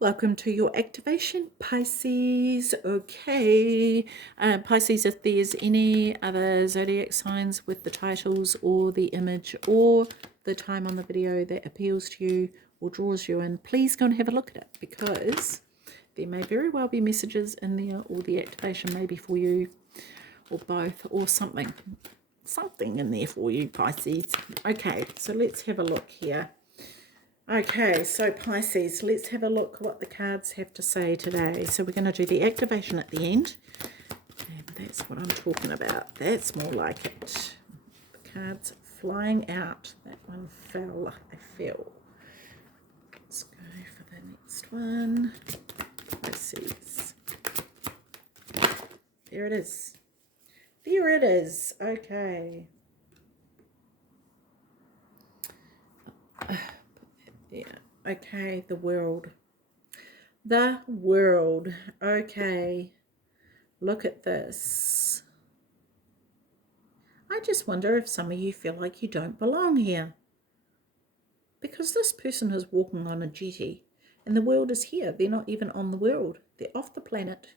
Welcome to your activation, Pisces. Okay, Pisces, if there's any other zodiac signs with the titles or the image or the time on the video that appeals to you or draws you in, please go and have a look at it, because there may very well be messages in there, or the activation may be for you, or both, or something in there for you, Pisces. Okay, so let's have a look here. Okay, so Pisces, let's have a look what the cards have to say today. So we're going to do the activation at the end. And that's what I'm talking about. That's more like it. The cards flying out. That one fell, I feel. Let's go for the next one. Pisces. There it is. There it is. Okay. Yeah. Okay, the world. The world. Okay. Look at this. I just wonder if some of you feel like you don't belong here, because this person is walking on a jetty and the world is here. They're not even on the world. They're off the planet.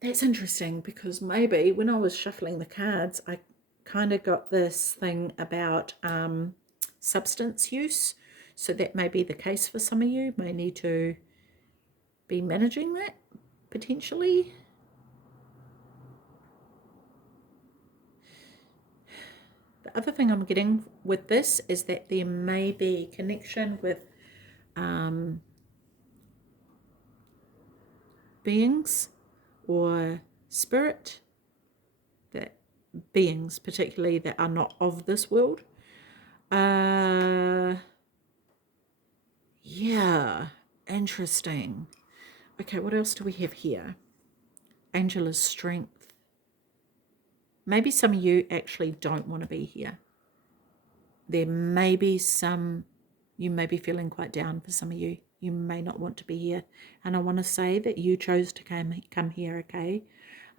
That's interesting, because maybe when I was shuffling the cards, I kind of got this thing about substance use. So that may be the case for some of you. May need to be managing that, potentially. The other thing I'm getting with this is that there may be connection with beings or spirit, that beings particularly that are not of this world. Yeah, interesting. Okay, what else do we have here? Angel of strength. Maybe some of you actually don't want to be here. There may be some, you may be feeling quite down for some of you. You may not want to be here. And I want to say that you chose to come here, okay?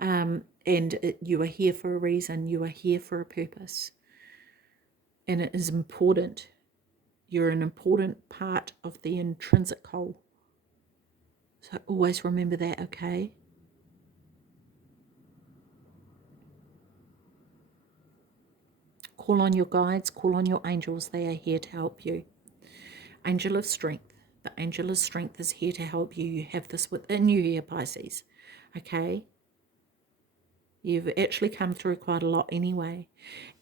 You are here for a reason. You are here for a purpose. And it is important. You're an important part of the intrinsic whole. So always remember that, okay? Call on your guides, call on your angels. They are here to help you. Angel of strength. The angel of strength is here to help you. You have this within you here, Pisces. Okay? You've actually come through quite a lot anyway.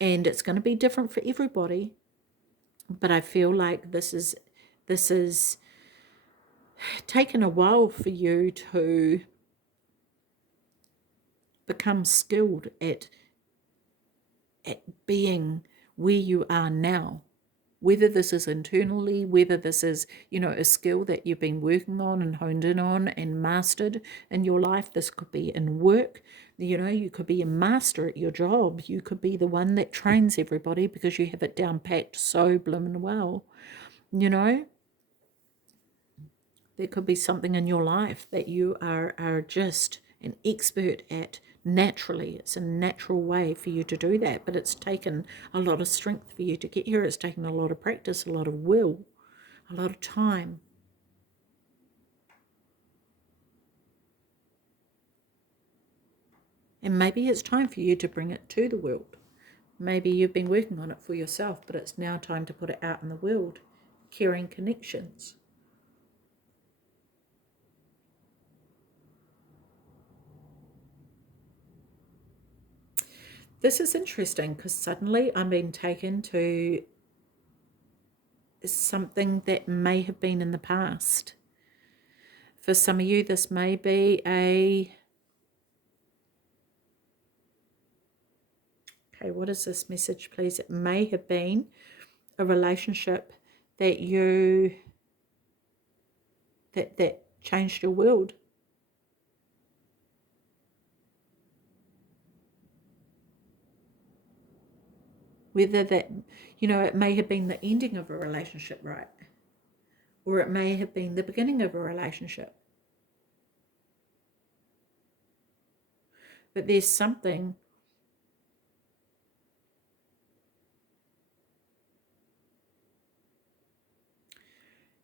And it's going to be different for everybody. But I feel like this is taken a while for you to become skilled at being where you are now. Whether this is internally, whether this is, a skill that you've been working on and honed in on and mastered in your life. This could be in work. You could be a master at your job. You could be the one that trains everybody because you have it down packed so blooming well. There could be something in your life that you are just an expert at naturally. It's a natural way for you to do that, but it's taken a lot of strength for you to get here. It's taken a lot of practice, a lot of will, a lot of time. And maybe it's time for you to bring it to the world. Maybe you've been working on it for yourself, but it's now time to put it out in the world. Caring connections. This is interesting because suddenly I'm being taken to something that may have been in the past. For some of you, this may be okay, what is this message, please? It may have been a relationship that that changed your world. Whether that, it may have been the ending of a relationship, right? Or it may have been the beginning of a relationship. But there's something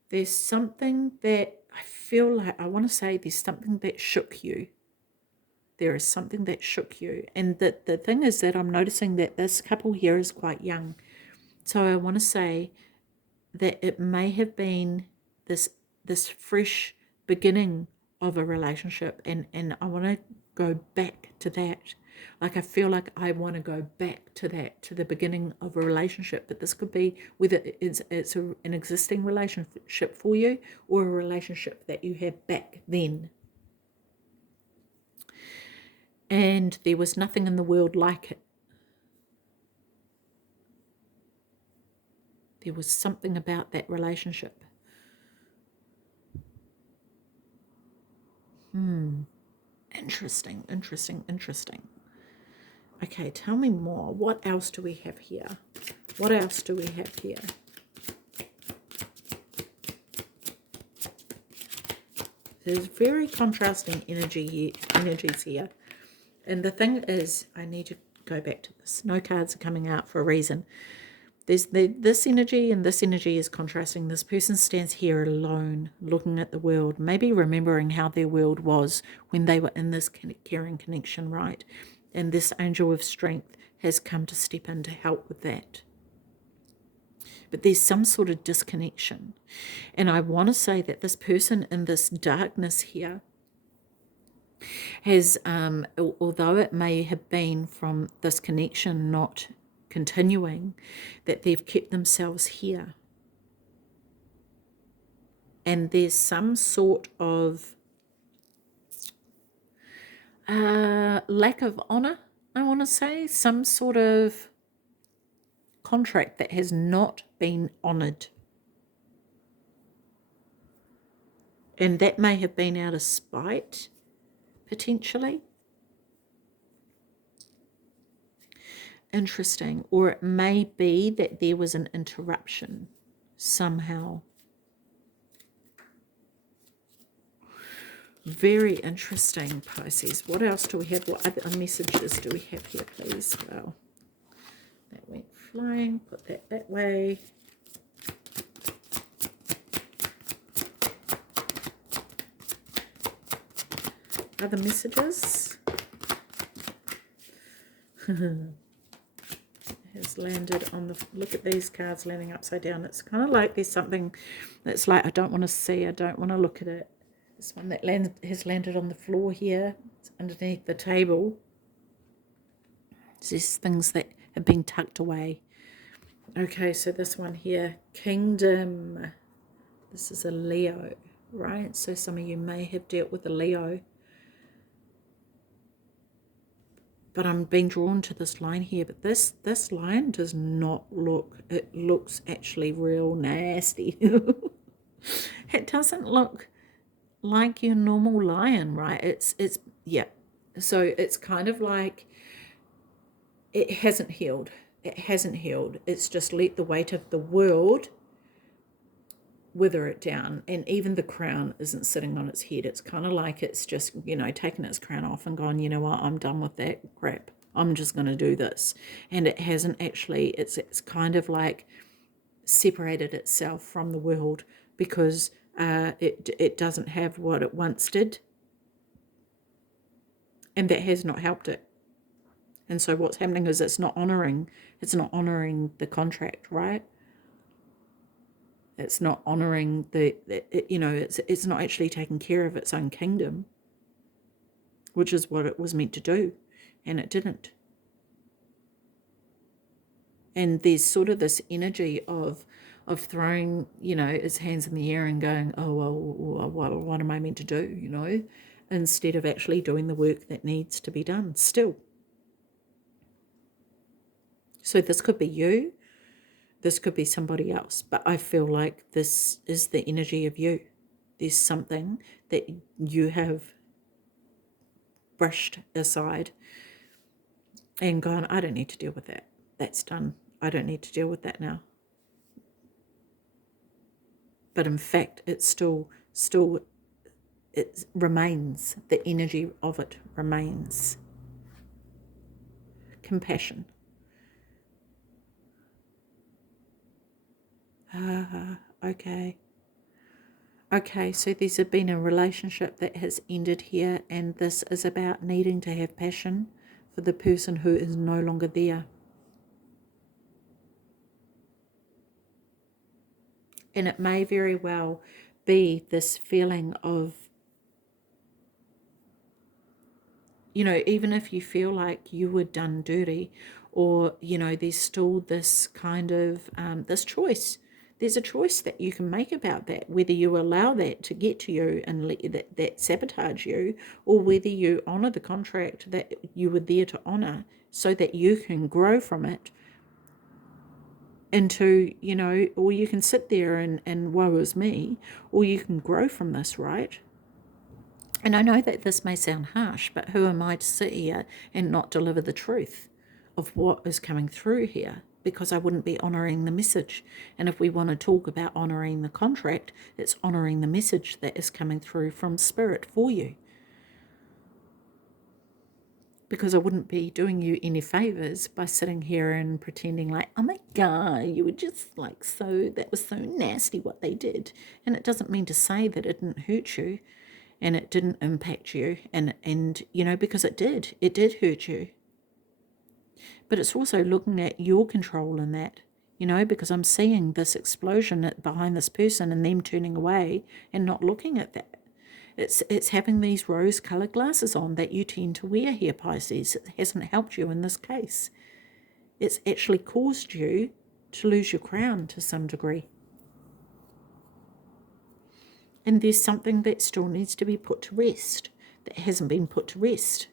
There's something that I feel like, I want to say there's something that shook you. There is something that shook you. And the thing is that I'm noticing that this couple here is quite young. So I want to say that it may have been this fresh beginning of a relationship, and I want to go back to that. Like, I feel like I want to go back to that, to the beginning of a relationship. But this could be whether an existing relationship for you, or a relationship that you had back then. And there was nothing in the world like it. There was something about that relationship. Interesting, interesting, interesting. Okay, tell me more. What else do we have here? What else do we have here? There's very contrasting energies here. And the thing is, I need to go back to this. No cards are coming out for a reason. There's this energy, and this energy is contrasting. This person stands here alone, looking at the world, maybe remembering how their world was when they were in this caring connection, right? And this angel of strength has come to step in to help with that. But there's some sort of disconnection. And I want to say that this person in this darkness here has, although it may have been from this connection not continuing, that they've kept themselves here. And there's some sort of lack of honor, I want to say, some sort of contract that has not been honored. And that may have been out of spite, potentially. Interesting. Or it may be that there was an interruption somehow. Very interesting, Pisces. What else do we have? What other messages do we have here, please? Well, that went flying. Put that way. Other messages? Has landed on the, look at these cards landing upside down. It's kind of like there's something that's like, I don't want to see, I don't want to look at it. This one that has landed on the floor here, it's underneath the table. It's just things that have been tucked away. Okay, so this one here, Kingdom. This is a Leo, right? So some of you may have dealt with a Leo. But I'm being drawn to this line here. But this line does not look, it looks actually real nasty. It doesn't look like your normal lion, right? It's yeah. So it's kind of like it hasn't healed. It hasn't healed. It's just let the weight of the world wither it down, and even the crown isn't sitting on its head. It's kind of like it's just, taken its crown off and gone, you know what, I'm done with that crap. I'm just going to do this. And it hasn't actually, it's kind of like separated itself from the world because it doesn't have what it once did. And that has not helped it. And so what's happening is it's not honoring the contract, right? It's not honoring it's not actually taking care of its own kingdom, which is what it was meant to do, and it didn't. And there's sort of this energy of throwing, its hands in the air and going, oh, well, what am I meant to do, instead of actually doing the work that needs to be done still. So this could be you. This could be somebody else, but I feel like this is the energy of you. There's something that you have brushed aside and gone, I don't need to deal with that. That's done. I don't need to deal with that now. But in fact, it remains. The energy of it remains. Compassion. Okay. Okay, so there's been a relationship that has ended here, and this is about needing to have passion for the person who is no longer there. And it may very well be this feeling of, you know, even if you feel like you were done dirty, or, you know, there's still this kind of, this choice. There's a choice that you can make about that, whether you allow that to get to you and let that sabotage you, or whether you honour the contract that you were there to honour so that you can grow from it into, you know, or you can sit there and woe is me, or you can grow from this, right? And I know that this may sound harsh, but who am I to sit here and not deliver the truth of what is coming through here? Because I wouldn't be honouring the message. And if we want to talk about honouring the contract, it's honouring the message that is coming through from Spirit for you. Because I wouldn't be doing you any favours by sitting here and pretending like, oh my God, you were just like, so, that was so nasty what they did. And it doesn't mean to say that it didn't hurt you and it didn't impact you. And you know, because it did hurt you. But it's also looking at your control in that, you know, because I'm seeing this explosion behind this person and them turning away and not looking at that. It's having these rose-coloured glasses on that you tend to wear here, Pisces. It hasn't helped you in this case. It's actually caused you to lose your crown to some degree. And there's something that still needs to be put to rest that hasn't been put to rest.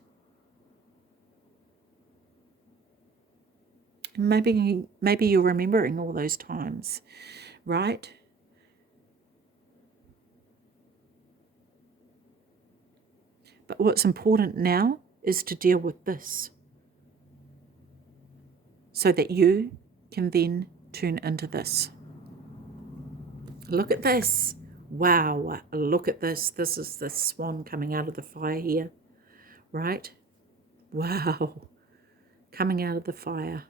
Maybe you're remembering all those times, right? But what's important now is to deal with this so that you can then turn into this. Look at this. Wow, look at this. This is the swan coming out of the fire here, right? Wow, coming out of the fire.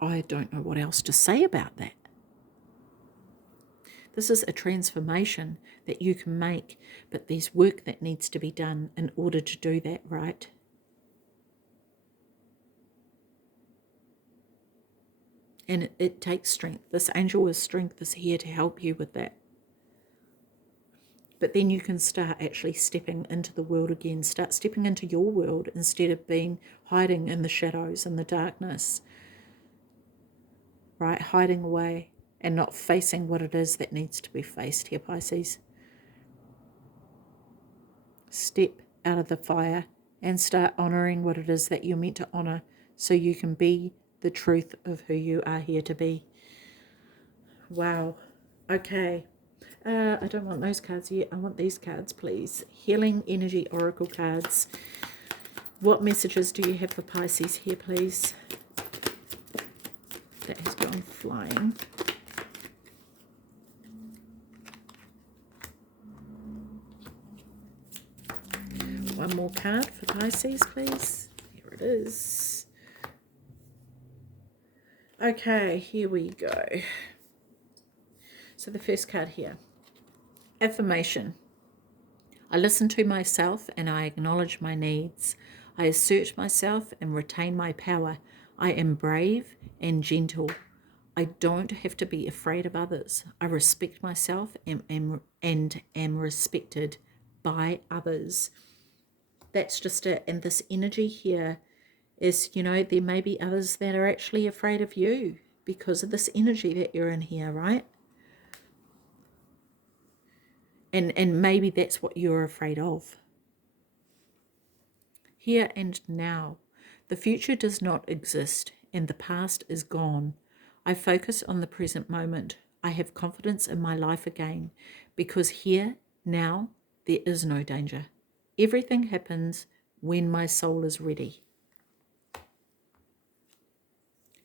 I don't know what else to say about that. This is a transformation that you can make, but there's work that needs to be done in order to do that, right? And it takes strength. This angel with strength is here to help you with that. But then you can start actually stepping into the world again. Start stepping into your world instead of being hiding in the shadows and the darkness, right? Hiding away and not facing what it is that needs to be faced here, Pisces. Step out of the fire and start honouring what it is that you're meant to honour so you can be the truth of who you are here to be. Wow. Okay. I don't want those cards yet. I want these cards, please. Healing Energy Oracle cards. What messages do you have for Pisces here, please? That has gone flying. One more card for Pisces, please. Here it is. Okay, here we go. So the first card here. Affirmation. I listen to myself and I acknowledge my needs. I assert myself and retain my power. I am brave and gentle. I don't have to be afraid of others. I respect myself and am respected by others. That's just it. And this energy here is, you know, there may be others that are actually afraid of you because of this energy that you're in here, right? And maybe that's what you're afraid of. Here and now. The future does not exist and the past is gone. I focus on the present moment. I have confidence in my life again because here, now, there is no danger. Everything happens when my soul is ready.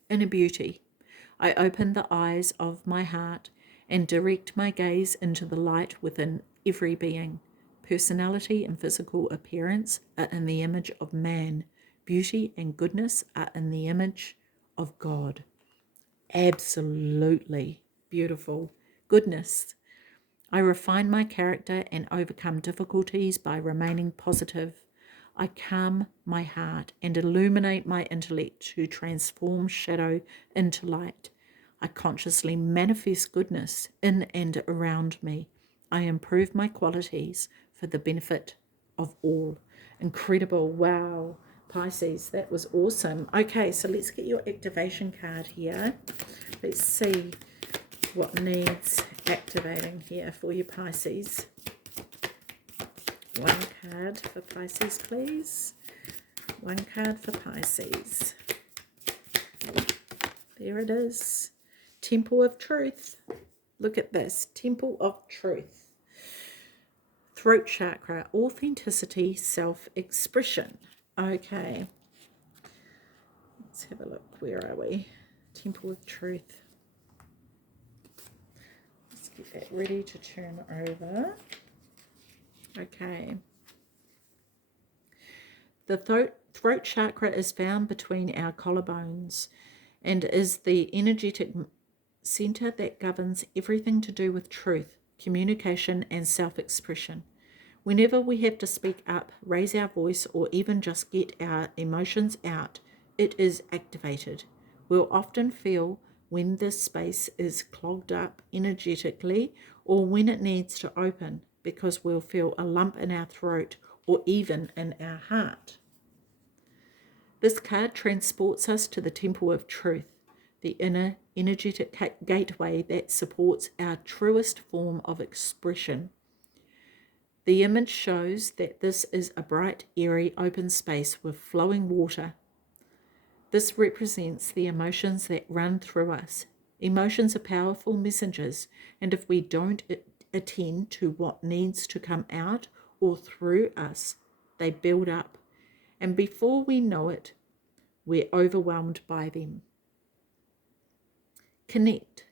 Inner beauty. I open the eyes of my heart and direct my gaze into the light within every being. Personality and physical appearance are in the image of man. Beauty and goodness are in the image of God. Absolutely beautiful. Goodness. I refine my character and overcome difficulties by remaining positive. I calm my heart and illuminate my intellect to transform shadow into light. I consciously manifest goodness in and around me. I improve my qualities for the benefit of all. Incredible. Wow. Pisces, that was awesome. Okay, so let's get your activation card here. Let's see what needs activating here for you, Pisces. One card for Pisces, please. One card for Pisces. There it is. Temple of Truth. Look at this. Temple of Truth. Throat chakra. Authenticity. Self-expression. Okay. Let's have a look. Where are we? Temple of Truth. Let's get that ready to turn over. Okay. The throat chakra is found between our collarbones and is the energetic center that governs everything to do with truth, communication, and self-expression. Whenever we have to speak up, raise our voice, or even just get our emotions out, it is activated. We'll often feel when this space is clogged up energetically or when it needs to open, because we'll feel a lump in our throat or even in our heart. This card transports us to the Temple of Truth, the inner energetic gateway that supports our truest form of expression. The image shows that this is a bright, airy, open space with flowing water. This represents the emotions that run through us. Emotions are powerful messengers, and if we don't attend to what needs to come out or through us, they build up. And before we know it, we're overwhelmed by them. Connect.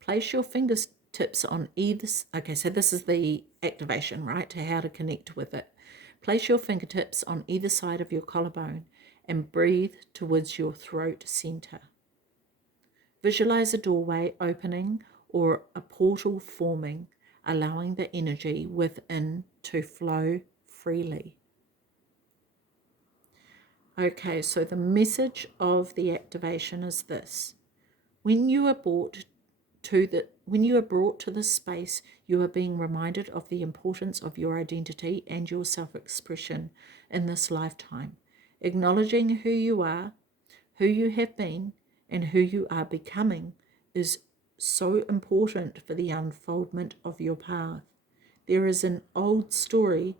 Place your fingertips on either. Okay, so this is the activation, right, to how to connect with it. Place your fingertips on either side of your collarbone and breathe towards your throat center. Visualize a doorway opening or a portal forming, allowing the energy within to flow freely. Okay, so the message of the activation is this. When you are brought to this space, you are being reminded of the importance of your identity and your self-expression in this lifetime. Acknowledging who you are, who you have been, and who you are becoming is so important for the unfoldment of your path. There is an old story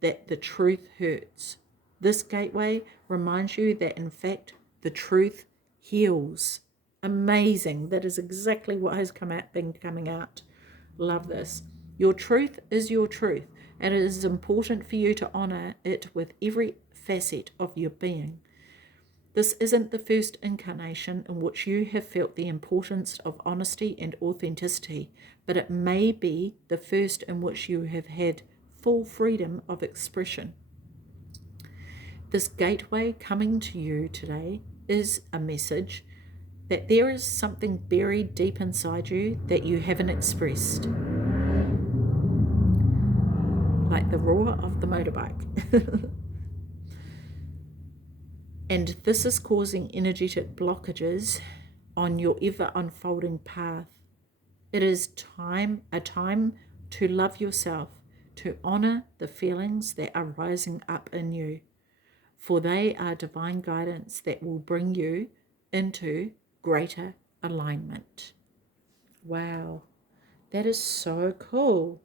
that the truth hurts. This gateway reminds you that, in fact, the truth heals. Amazing. That is exactly what has been coming out. Love this. Your truth is your truth, and it is important for you to honor it with every facet of your being. This isn't the first incarnation in which you have felt the importance of honesty and authenticity, but it may be the first in which you have had full freedom of expression. This gateway coming to you today is a message that there is something buried deep inside you that you haven't expressed. Like the roar of the motorbike. And this is causing energetic blockages on your ever unfolding path. It is a time to love yourself, to honor the feelings that are rising up in you, for they are divine guidance that will bring you into greater alignment. Wow, that is so cool.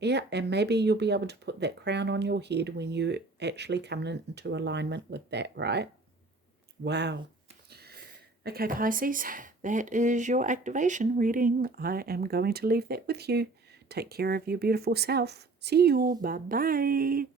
Yeah, and maybe you'll be able to put that crown on your head when you actually come into alignment with that, right? Wow. Okay, Pisces, that is your activation reading. I am going to leave that with you. Take care of your beautiful self. See you. Bye-bye.